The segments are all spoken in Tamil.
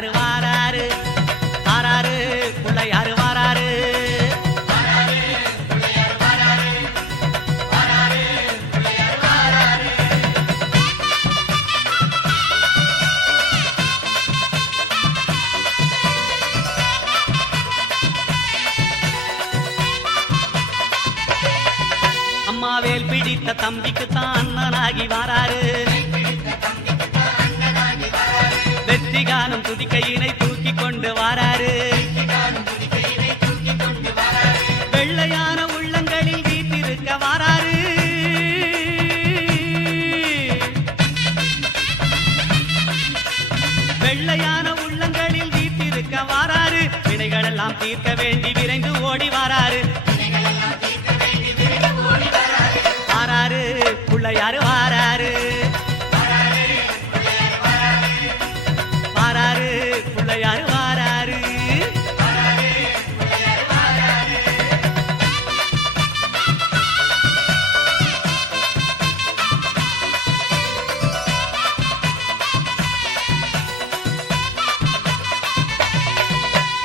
I don't அம்மாவேல் பிடித்த தம்பிக்கு தான் அண்ணனாகி வாராரு. வெற்றி காணும் துதிக்கையினை தூக்கி கொண்டு வாராரு. வெள்ளையான உள்ளங்களில் வீட்டிருக்க வாராரு. வெள்ளையான உள்ளங்களில் வீட்டிருக்க வாராரு. வினைகளெல்லாம் தீர்க்க வேண்டி விரைந்து ஓடி வாராரு வாராரு. வாராரு பிள்ளையாரு வாராரு. வாராரு பிள்ளையாரு வாராரு.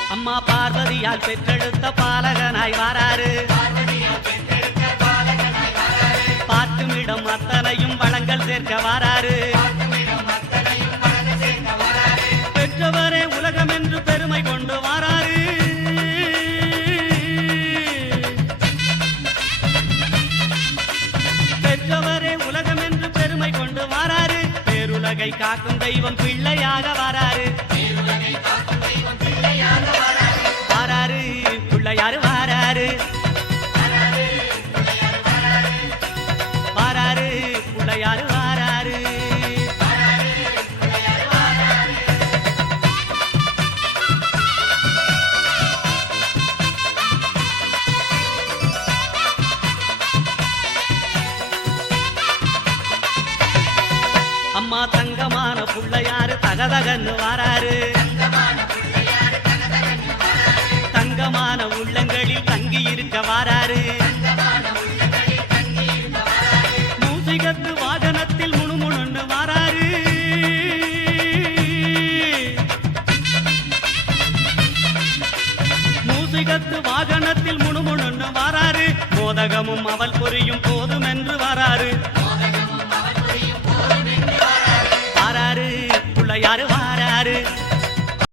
அம்மா பார்வதியால் பெற்றெடுத்த பாலகனாய் வாராரு. சேர்க்க வாராரு. பெற்றவரே உலகம் என்று பெருமை கொண்டு வாராரு. பெற்றவரே உலகம் என்று பெருமை கொண்டு வாராரு. பேருலகை காக்கும் தெய்வம் பிள்ளையாக வாராரு. வாராரு பிள்ளையாரு வாராரு. யாரு தகதகன்னு வாராரு. தங்கமான உள்ளங்களில் தங்கி இருக்க வாராரு. மூசிகத்து வாகனத்தில் முணுமுணுன்னு வாராரு. மூசிகத்து வாகனத்தில் முணுமுணுன்னு வாராரு. மோதகமும் அவள் புரியும் போதும் என்று வாராரு.